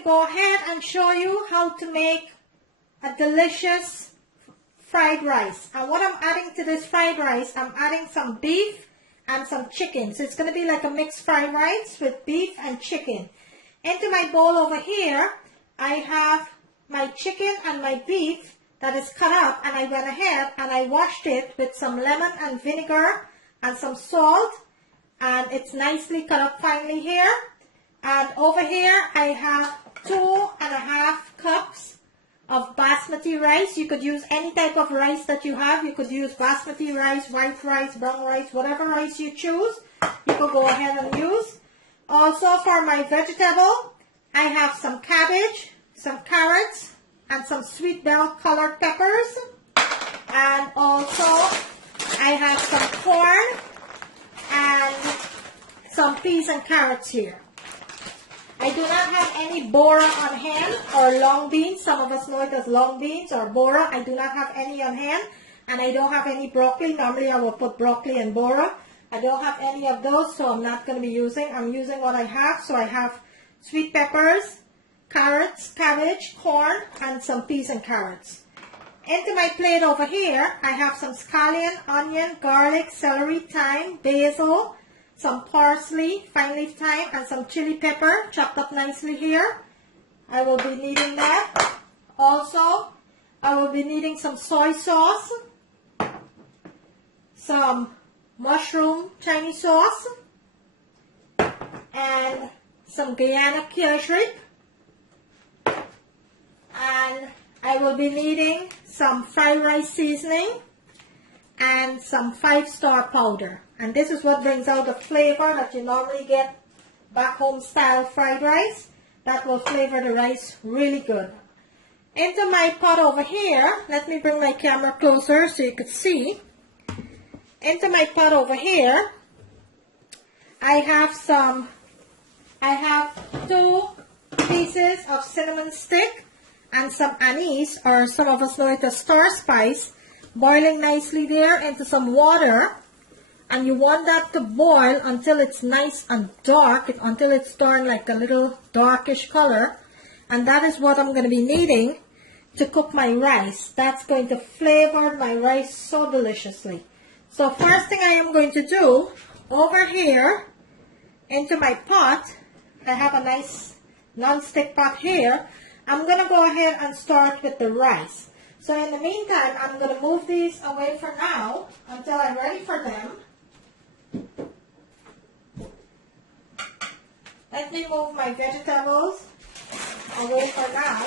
to go ahead and show you how to make a delicious fried rice. And what I'm adding to this fried rice, I'm adding some beef and some chicken. So it's going to be like a mixed fried rice with beef and chicken. Into my bowl over here, I have my chicken and my beef that is cut up, and I went ahead and I washed it with some lemon and vinegar and some salt, and it's nicely cut up finely here. And over here I have 2.5 cups of basmati rice. You could use any type of rice that you have. You could use basmati rice, white rice, brown rice, whatever rice you choose, you could go ahead and use. Also for my vegetable, I have some cabbage, some carrots, and some sweet bell colored peppers. And also I have some corn and some peas and carrots here. I do not have any bora on hand or long beans. Some of us know it as long beans or bora. I do not have any on hand, and I don't have any broccoli. Normally I will put broccoli and bora. I don't have any of those, so I'm not going to be using. I'm using what I have. So I have sweet peppers, carrots, cabbage, corn, and some peas and carrots. Into my plate over here, I have some scallion, onion, garlic, celery, thyme, basil, some parsley, fine leaf thyme, and some chili pepper chopped up nicely here. I will be needing that. Also, I will be needing some soy sauce, some mushroom Chinese sauce, and some Guyana kale shrimp. And I will be needing some fried rice seasoning and some 5-star powder. And this is what brings out the flavor that you normally get back home style fried rice. That will flavor the rice really good. Into my pot over here, let me bring my camera closer so you can see. Into my pot over here, I have 2 pieces of cinnamon stick and some anise, or some of us know it as star spice, boiling nicely there into some water. And you want that to boil until it's nice and dark, until it's turned like a little darkish color. And that is what I'm going to be needing to cook my rice. That's going to flavor my rice so deliciously. So first thing I am going to do, over here into my pot, I have a nice non-stick pot here. I'm going to go ahead and start with the rice. So in the meantime, I'm going to move these away for now until I'm ready for them. Let me move my vegetables away for now.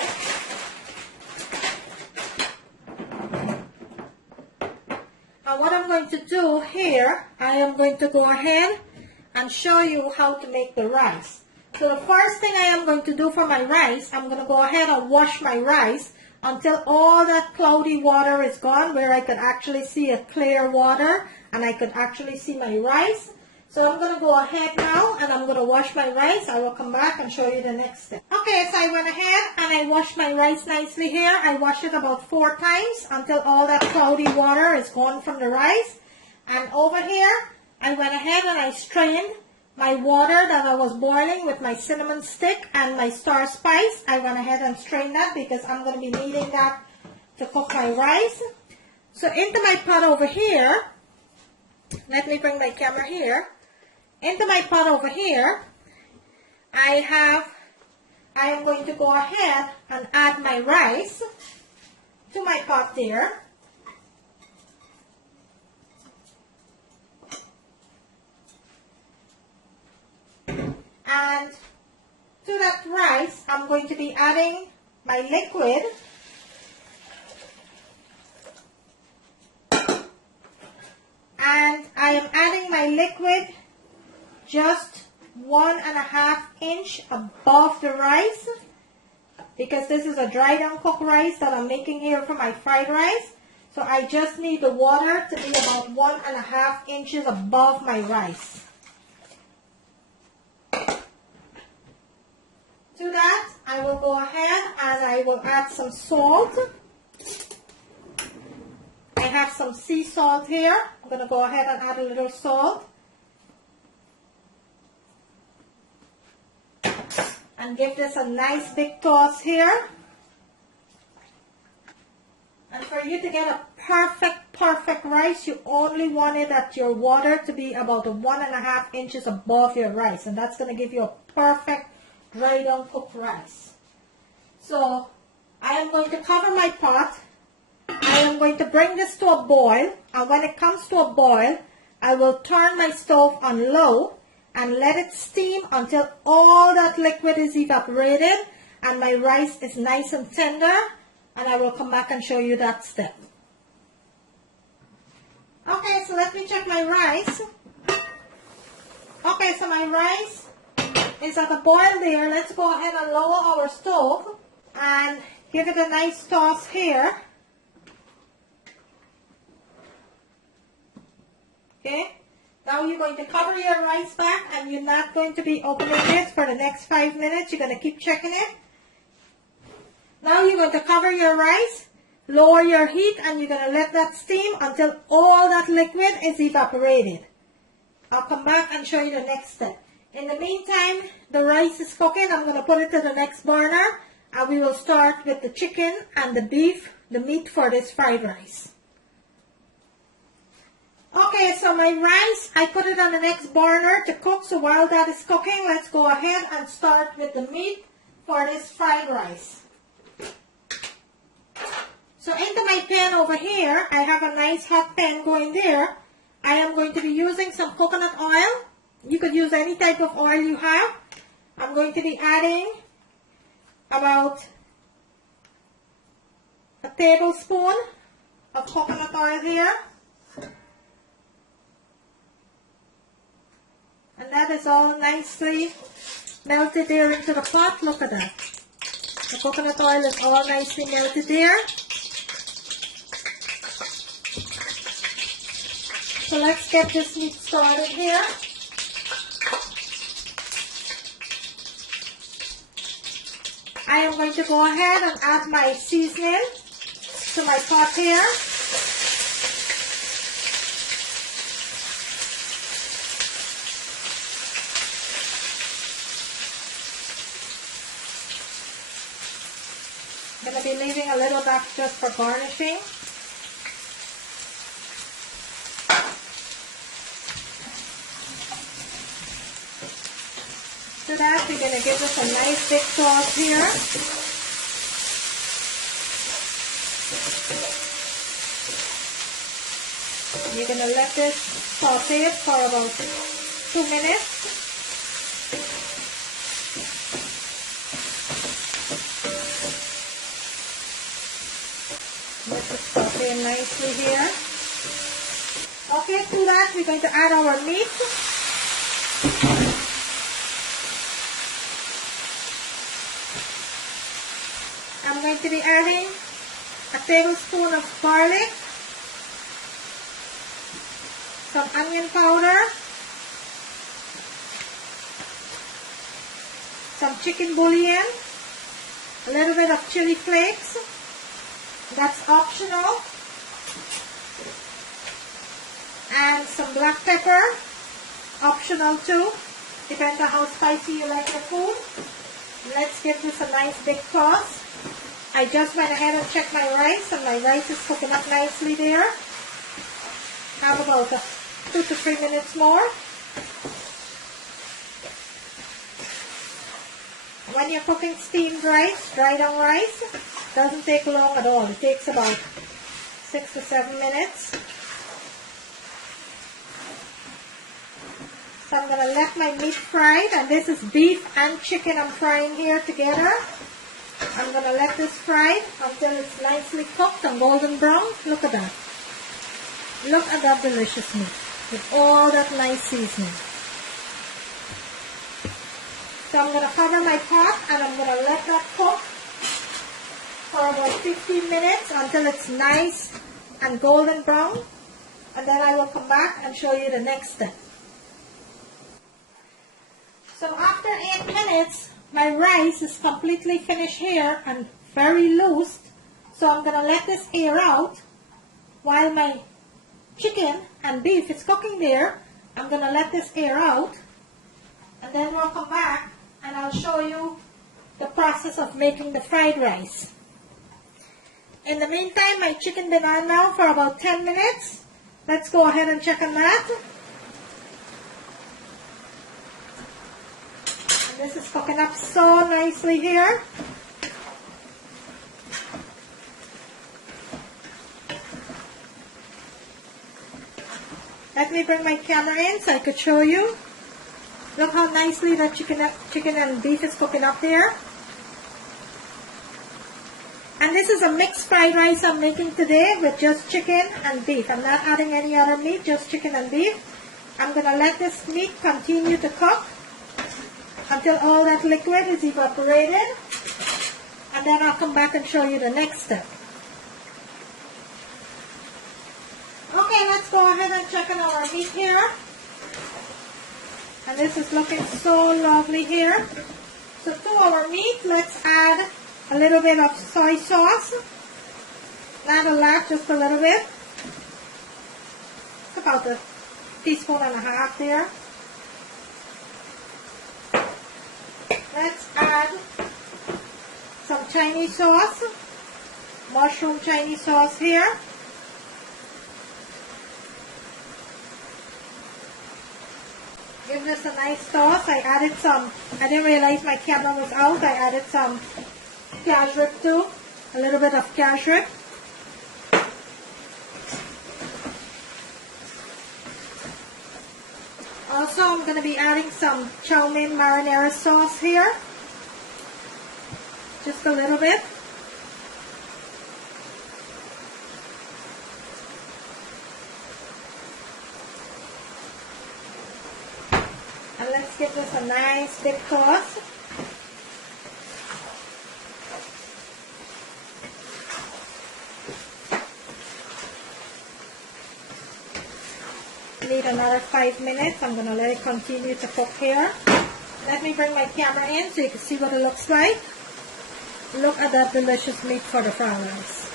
And what I'm going to do here, I am going to go ahead and show you how to make the rice. So the first thing I am going to do for my rice, I'm going to go ahead and wash my rice until all that cloudy water is gone, where I could actually see a clear water and I could actually see my rice. So I'm going to go ahead now and I'm going to wash my rice. I will come back and show you the next step. Okay, so I went ahead and I washed my rice nicely here. I washed it about 4 times until all that cloudy water is gone from the rice. And over here, I went ahead and I strained my water that I was boiling with my cinnamon stick and my star spice. I went ahead and strained that because I'm going to be needing that to cook my rice. So into my pot over here, let me bring my camera here. Into my pot over here, I am going to go ahead and add my rice to my pot there. And to that rice, I'm going to be adding my liquid. And I am adding my liquid just 1.5 inch above the rice, because this is a dried and cooked rice that I'm making here for my fried rice. So I just need the water to be about 1.5 inches above my rice. To that, I will go ahead and I will add some salt. I have some sea salt here. I'm going to go ahead and add a little salt. and give this a nice big toss here. And for you to get a perfect rice, you only want it at your water to be about 1.5 inches above your rice. And that's going to give you a perfect dry down cooked rice. So I am going to cover my pot. I am going to bring this to a boil. And when it comes to a boil, I will turn my stove on low and let it steam until all that liquid is evaporated and my rice is nice and tender. And I will come back and show you that step. Okay, so let me check my rice. Okay, so my rice is at a boil there. Let's go ahead and lower our stove and give it a nice toss here. Okay, now you're going to cover your rice back and you're not going to be opening this for the next 5 minutes. You're going to keep checking it. Now you're going to cover your rice, lower your heat, and you're going to let that steam until all that liquid is evaporated. I'll come back and show you the next step. In the meantime, the rice is cooking. I'm going to put it to the next burner, and we will start with the chicken and the beef, the meat for this fried rice. Okay, so my rice, I put it on the next burner to cook. So while that is cooking, let's go ahead and start with the meat for this fried rice. So into my pan over here, I have a nice hot pan going there. I am going to be using some coconut oil. You could use any type of oil you have. I'm going to be adding about a tablespoon of coconut oil here. And that is all nicely melted there into the pot. Look at that. The coconut oil is all nicely melted there. So let's get this meat started here. I am going to go ahead and add my seasoning to my pot here. I'm going to be leaving a little back just for garnishing. To that, we're going to give this a nice big toss here. You're going to let this saute for about 2 minutes. Let it saute nicely here. Okay, to that, we're going to add our meat. I'm going to be adding a tablespoon of garlic, some onion powder, some chicken bouillon, a little bit of chili flakes. That's optional. And some black pepper, optional too. Depends on how spicy you like the food. Let's give this a nice big toss. I just went ahead and checked my rice, and my rice is cooking up nicely there. Have about 2 to 3 minutes more. When you're cooking steamed rice, dry down rice, it doesn't take long at all. It takes about 6 to 7 minutes. So I'm going to let my meat fry, and this is beef and chicken I'm frying here together. I'm going to let this fry until it's nicely cooked and golden brown. Look at that. Look at that delicious meat with all that nice seasoning. So I'm going to cover my pot and I'm going to let that cook for about 15 minutes until it's nice and golden brown. And then I will come back and show you the next step. So after 8 minutes, my rice is completely finished here and very loose. So I'm going to let this air out while my chicken and beef is cooking there. I'm going to let this air out. And then we'll come back and I'll show you the process of making the fried rice. In the meantime, my chicken been on now for about 10 minutes. Let's go ahead and check on that. And this is cooking up so nicely here. Let me bring my camera in so I could show you. Look how nicely that chicken and beef is cooking up there. And this is a mixed fried rice I'm making today with just chicken and beef. I'm not adding any other meat, just chicken and beef. I'm going to let this meat continue to cook until all that liquid is evaporated. And then I'll come back and show you the next step. Okay, let's go ahead and check on our meat here. And this is looking so lovely here. So to our meat, let's add a little bit of soy sauce. Not a lot, just a little bit. It's about a teaspoon and a half there. Let's add some Chinese sauce, mushroom Chinese sauce here. Give this a nice toss. I added some, I didn't realize my camera was out. I added some cashew too, a little bit of cashew. Also, I'm going to be adding some chow mein marinara sauce here. Just a little bit. And let's give this a nice big toss. Need another 5 minutes. I'm going to let it continue to cook here. Let me bring my camera in so you can see what it looks like. Look at that delicious meat for the fried rice.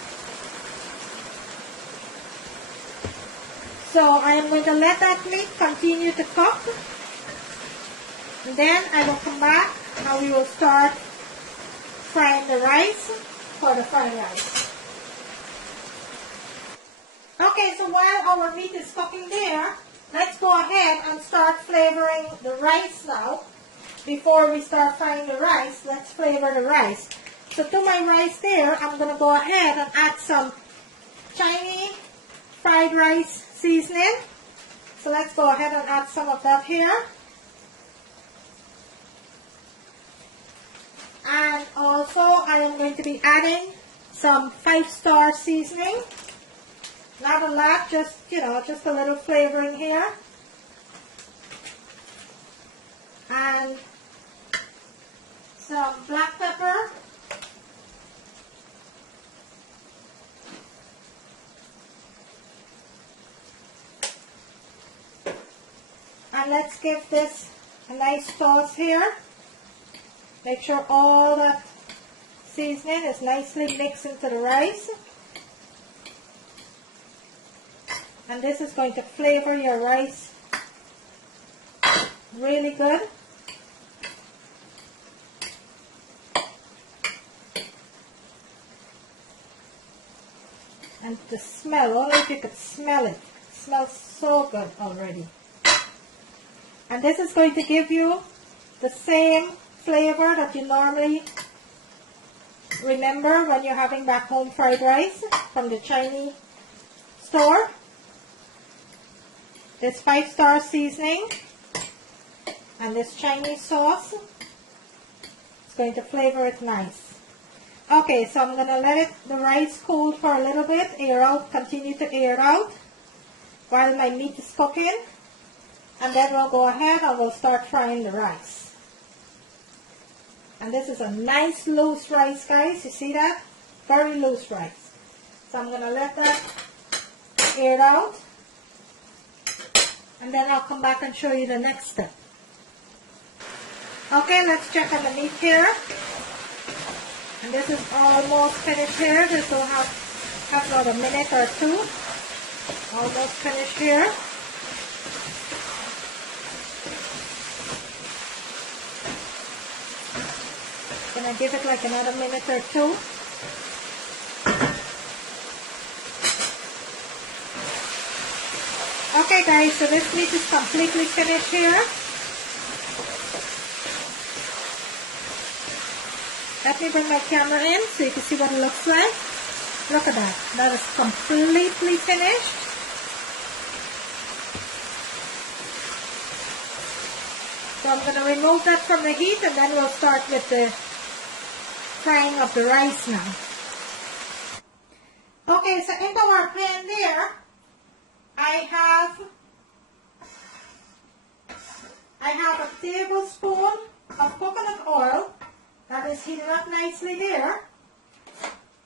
So I am going to let that meat continue to cook. And then I will come back and we will start frying the rice for the fried rice. Okay, so while our meat is cooking there, let's go ahead and start flavoring the rice now. Before we start frying the rice, let's flavor the rice. So to my rice there, I'm going to go ahead and add some Chinese fried rice seasoning. So let's go ahead and add some of that here. And also I am going to be adding some 5-star seasoning. Not a lot, just, just a little flavoring here. And some black pepper. And let's give this a nice toss here. Make sure all that seasoning is nicely mixed into the rice. And this is going to flavor your rice really good. And the smell, only if you could smell it. It smells so good already. And this is going to give you the same flavor that you normally remember when you're having back home fried rice from the Chinese store. This 5-star seasoning and this Chinese sauce is going to flavor it nice. Okay, so I'm going to let the rice cool for a little bit, air out, continue to air out while my meat is cooking. And then we'll go ahead and we'll start frying the rice. And this is a nice loose rice, guys. You see that? Very loose rice. So I'm going to let that air out. And then I'll come back and show you the next step. Okay, let's check on the meat here. And this is almost finished here. This will have about a minute or two. Almost finished here. gonna give it like another minute or two. Okay guys, so this meat is completely finished here. Let me bring my camera in so you can see what it looks like. Look at that. That is completely finished. So I'm going to remove that from the heat and then we'll start with the frying of the rice now. Okay, so in our pan there, I have a tablespoon of coconut oil that is heating up nicely there.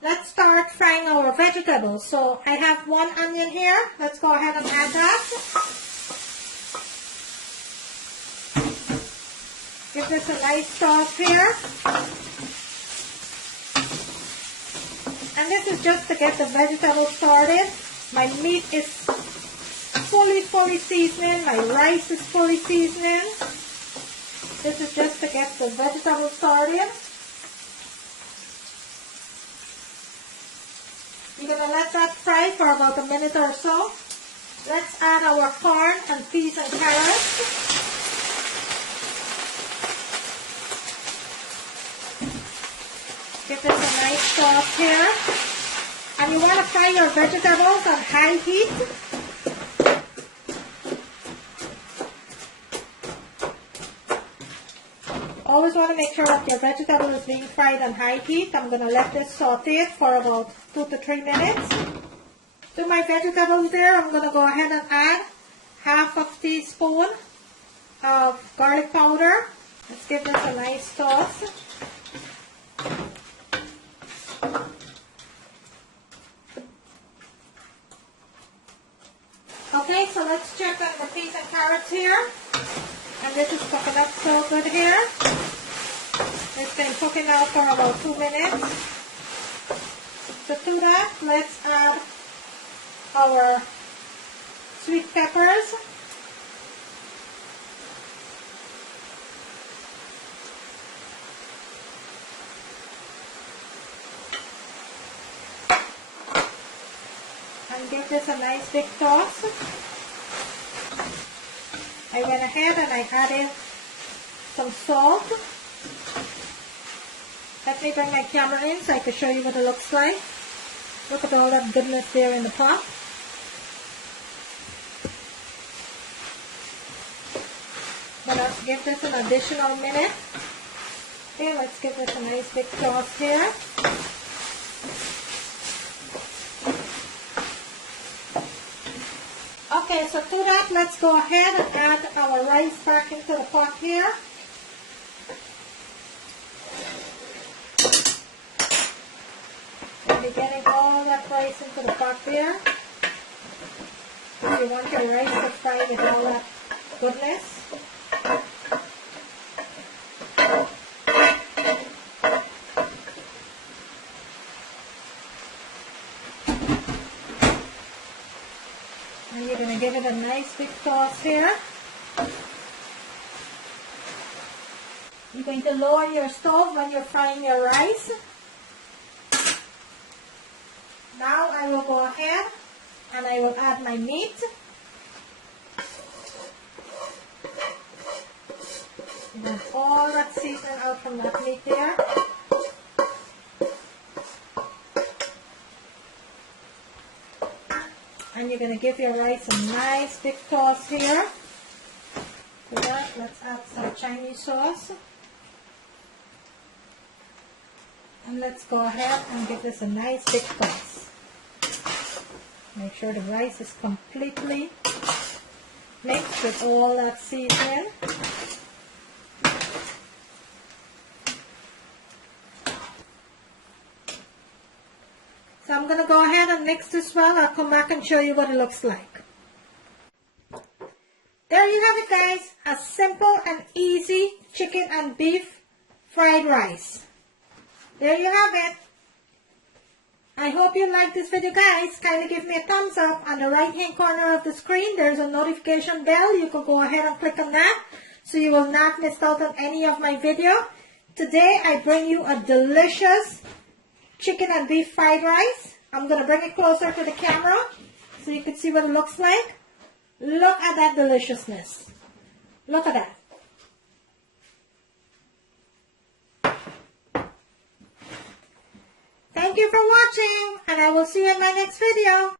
Let's start frying our vegetables. So I have 1 onion here. Let's go ahead and add that. Give this a nice toss here. And this is just to get the vegetables started. My meat is fully seasoned. My rice is fully seasoned. This is just to get the vegetables started. You're going to let that fry for about a minute or so. Let's add our corn and peas and carrots. Give this a nice toss here. And you want to fry your vegetables on high heat. Always want to make sure that your vegetable is being fried on high heat. I'm going to let this saute for about 2 to 3 minutes. To my vegetables there, I'm going to go ahead and add half a teaspoon of garlic powder. Let's give this a nice toss. Okay, so let's check on the peas and carrots here. And this is cooking up so good here. It's been cooking now for about 2 minutes. So to that, let's add our sweet peppers. And give this a nice big toss. I went ahead and I added some salt. Let me bring my camera in so I can show you what it looks like. Look at all that goodness there in the pot. But let's give this an additional minute. Okay, let's give this a nice big toss here. Okay, so to that, let's go ahead and add our rice back into the pot here. We'll be getting all that rice into the pot there. You want your rice to fry with all that goodness. And you're going to give it a nice big toss here. You're going to lower your stove when you're frying your rice. Now I will go ahead and I will add my meat. Get all that seasoning out from that meat there. And you're going to give your rice a nice big toss here. To that, let's add some Chinese sauce. And let's go ahead and give this a nice big toss. Make sure the rice is completely mixed with all that seasoning. So I'm going to go ahead and mix this well. I'll come back and show you what it looks like. There you have it, guys. A simple and easy chicken and beef fried rice. There you have it. I hope you like this video, guys. Kindly give me a thumbs up. On the right hand corner of the screen, there's a notification bell. You can go ahead and click on that so you will not miss out on any of my video. Today I bring you a delicious chicken and beef fried rice. I'm going to bring it closer to the camera so you can see what it looks like. Look at that deliciousness. Look at that. Thank you for watching, and I will see you in my next video.